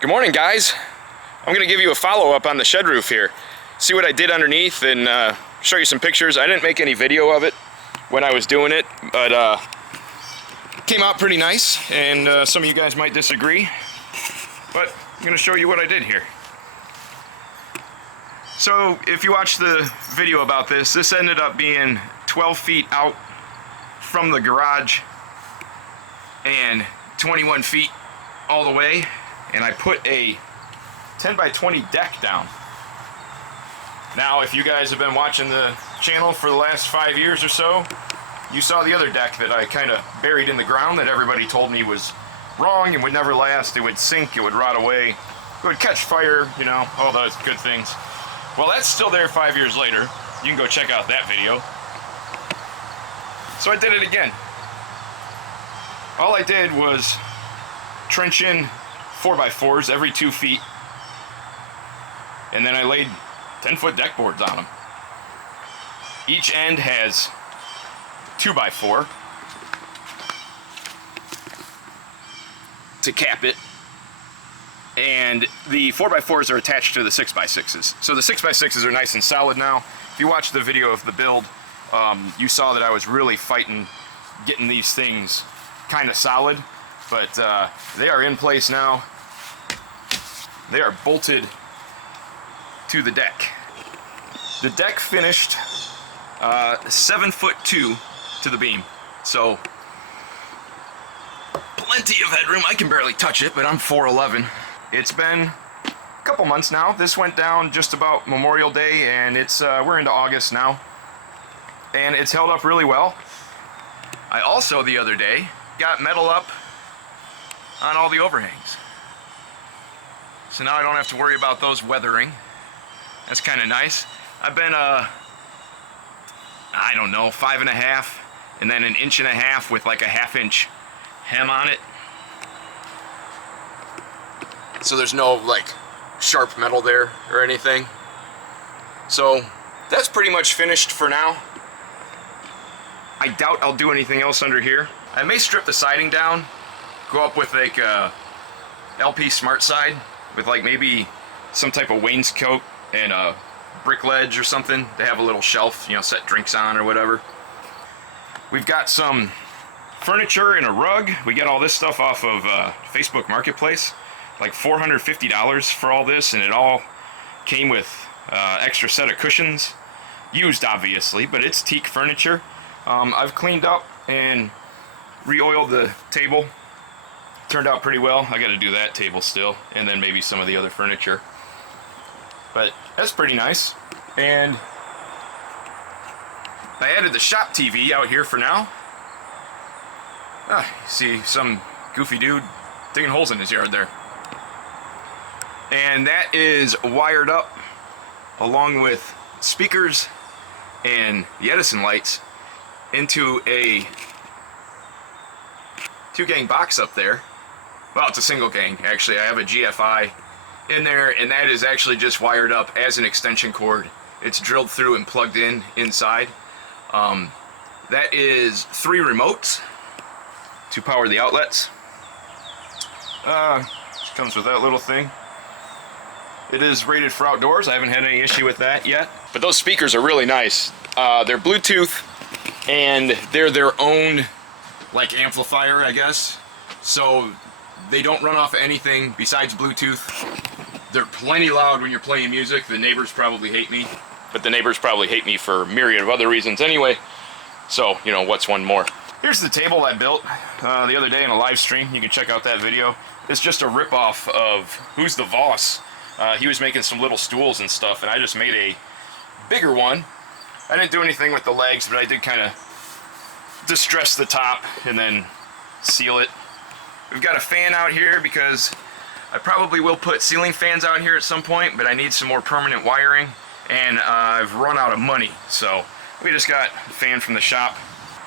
Good morning, guys. I'm going to give you a follow-up on the shed roof here. See what I did underneath and show you some pictures. I didn't make any video of it when I was doing it, but it came out pretty nice, and some of you guys might disagree, but I'm going to show you what I did here. So if you watch the video about this, this ended up being 12 feet out from the garage and 21 feet all the way, and I put a 10 by 20 deck down. Now, if you guys have been watching the channel for the last 5 years or so, you saw the other deck that I kind of buried in the ground that everybody told me was wrong and would never last. It would sink, it would rot away, it would catch fire, you know, all those good things. Well, that's still there 5 years later. You can go check out that video. So I did it again. All I did was trench in 4x4s every 2 feet, and then I laid 10-foot deck boards on them. Each end has 2x4 to cap it, and the 4x4s are attached to the 6x6s. So the 6x6s are nice and solid now. If you watched the video of the build, you saw that I was really fighting getting these things kind of solid, but they are in place now. They are bolted to the deck. The deck finished 7'2" to the beam, so plenty of headroom. I can barely touch it, but I'm 4'11". It's been a couple months now. This went down just about Memorial Day, and it's we're into August now, and it's held up really well. I also, the other day, got metal up on all the overhangs, so now I don't have to worry about those weathering. That's kind of nice. I've been I don't know, 5.5 and then 1.5 inches with like a 1/2 inch hem on it, so there's no like sharp metal there or anything. So that's pretty much finished for now. I doubt I'll do anything else under here. I may strip the siding down, go up with like a LP Smart Side with like maybe some type of wainscot and a brick ledge or something to have a little shelf, you know, set drinks on or whatever. We've got some furniture and a rug. We get all this stuff off of Facebook Marketplace, like $450 for all this, and it all came with extra set of cushions, used obviously, but it's teak furniture. I've cleaned up and re-oiled the table. Turned out pretty well. I got to do that table still, and then maybe some of the other furniture. But that's pretty nice. And I added the shop TV out here for now. You see some goofy dude digging holes in his yard there. And that is wired up along with speakers and the Edison lights into a 2-gang box up there. Well, it's a single gang, actually. I have a GFI in there, and that is actually just wired up as an extension cord. It's drilled through and plugged in inside. That is 3 remotes to power the outlets. Comes with that little thing. It is rated for outdoors. I haven't had any issue with that yet. But those speakers are really nice. They're Bluetooth, and they're their own like amplifier, I guess. So they don't run off anything besides Bluetooth. They're plenty loud when you're playing music. The neighbors probably hate me, but the neighbors probably hate me for a myriad of other reasons anyway. So, you know, what's one more? Here's the table I built the other day in a live stream. You can check out that video. It's just a ripoff of Who's the Boss. He was making some little stools and stuff, and I just made a bigger one. I didn't do anything with the legs, but I did kind of distress the top and then seal it. We've got a fan out here because I probably will put ceiling fans out here at some point, but I need some more permanent wiring, and I've run out of money. So we just got a fan from the shop.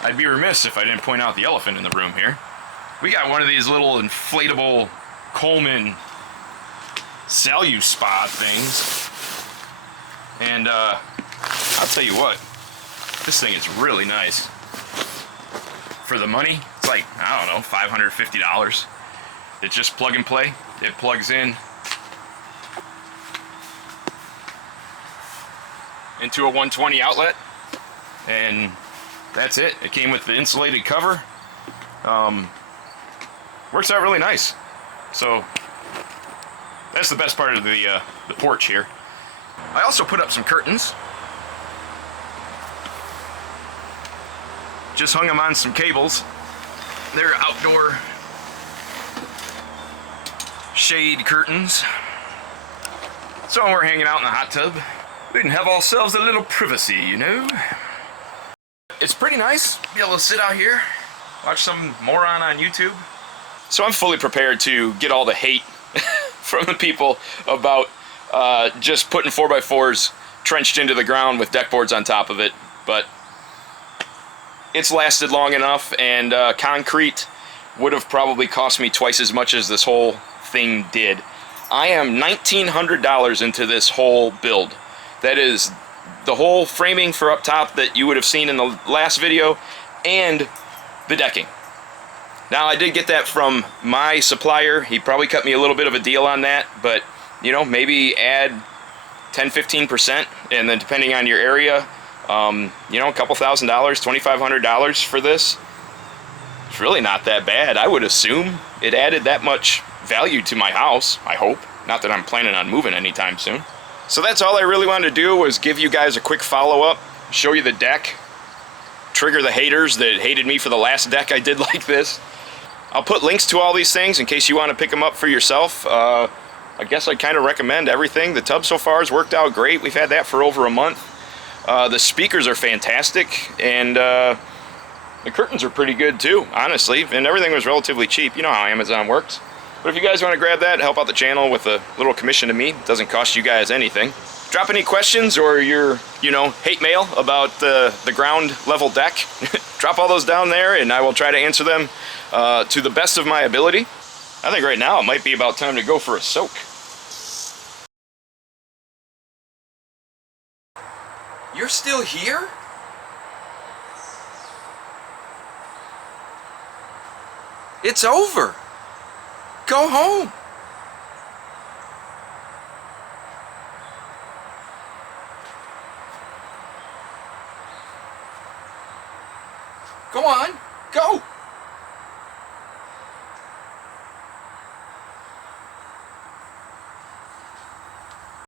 I'd be remiss if I didn't point out the elephant in the room here. We got one of these little inflatable Coleman Spa things, and I'll tell you what, this thing is really nice. For the money, it's like, I don't know, $550. It's just plug and play. It plugs in into a 120 outlet, and that's it. It came with the insulated cover. Works out really nice. So that's the best part of the porch here. I also put up some curtains. Just hung them on some cables. They're outdoor shade curtains. So when we're hanging out in the hot tub, we can have ourselves a little privacy, you know? It's pretty nice to be able to sit out here, watch some moron on YouTube. So I'm fully prepared to get all the hate from the people about just putting 4x4s trenched into the ground with deck boards on top of it, but it's lasted long enough, and concrete would have probably cost me twice as much as this whole thing did. I am $1,900 into this whole build. That is the whole framing for up top that you would have seen in the last video, and the decking. Now, I did get that from my supplier. He probably cut me a little bit of a deal on that, but you know, maybe add 10-15%, and then depending on your area, you know, a couple $1,000, $2,500 for this. It's really not that bad. I would assume it added that much value to my house, I hope. Not that I'm planning on moving anytime soon. So that's all I really wanted to do, was give you guys a quick follow-up, show you the deck, trigger the haters that hated me for the last deck I did like this. I'll put links to all these things in case you want to pick them up for yourself. I guess I'd kind of recommend everything. The tub so far has worked out great. We've had that for over a month. The speakers are fantastic, and the curtains are pretty good too, honestly, and everything was relatively cheap. You know how Amazon works. But if you guys want to grab that, help out the channel with a little commission to me. It doesn't cost you guys anything. Drop any questions or your, you know, hate mail about the ground level deck. Drop all those down there, and I will try to answer them to the best of my ability. I think right now it might be about time to go for a soak. You're still here? It's over. Go home. Go on, go.